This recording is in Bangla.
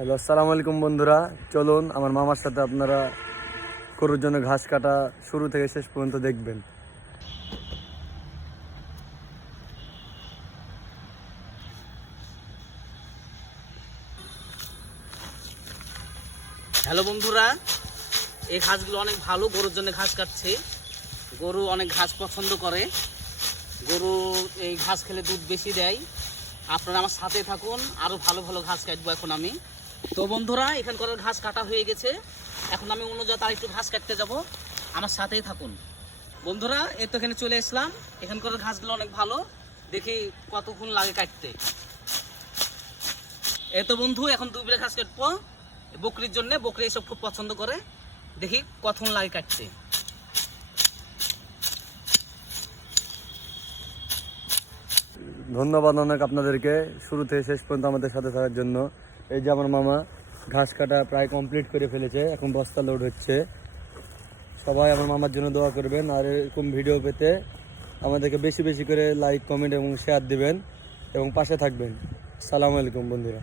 হ্যালো, আসসালামু আলাইকুম বন্ধুরা। চলুন আমার মামার সাথে আপনারা গরুর জন্য ঘাস কাটা শুরু থেকে শেষ পর্যন্ত দেখবেন। হ্যালো বন্ধুরা, এই ঘাসগুলো অনেক ভালো, গরুর জন্য ঘাস কাটছে। গরু অনেক ঘাস পছন্দ করে, গরু এই ঘাস খেলে দুধ বেশি দেয়। আপনারা আমার সাথে থাকুন, আরও ভালো ভালো ঘাস কাটবো এখন আমি। তো বন্ধুরা, এখানকার ঘাস কাটা হয়ে গেছে, এখন আমি অন্য জায়গায় আর একটু ঘাস কাটতে যাব, আমার সাথেই থাকুন। বন্ধুরা, এই তো এখানে চলে আসলাম। এখানকার ঘাসগুলো অনেক ভালো, দেখি কতক্ষণ লাগে কাটতে। এই তো বন্ধু, এখন 2 বিঘা ঘাস কাটবো বকরির জন্য। বকরি এসব খুব পছন্দ করে, দেখি কতক্ষণ লাগে কাটতে। ধন্যবাদ অনেক আপনাদেরকে শুরু থেকে শেষ পর্যন্ত আমাদের সাথে থাকার জন্য। এই যে আমার মামা ঘাস কাটা প্রায় কমপ্লিট করে ফেলেছে, এখন বস্তা লোড হচ্ছে। সবাই আমার মামার জন্য দোয়া করবেন, আর এরকম ভিডিও পেতে আমাদেরকে বেশি বেশি করে লাইক, কমেন্ট এবং শেয়ার দিবেন এবং পাশে থাকবেন। আসসালামু আলাইকুম বন্ধুরা।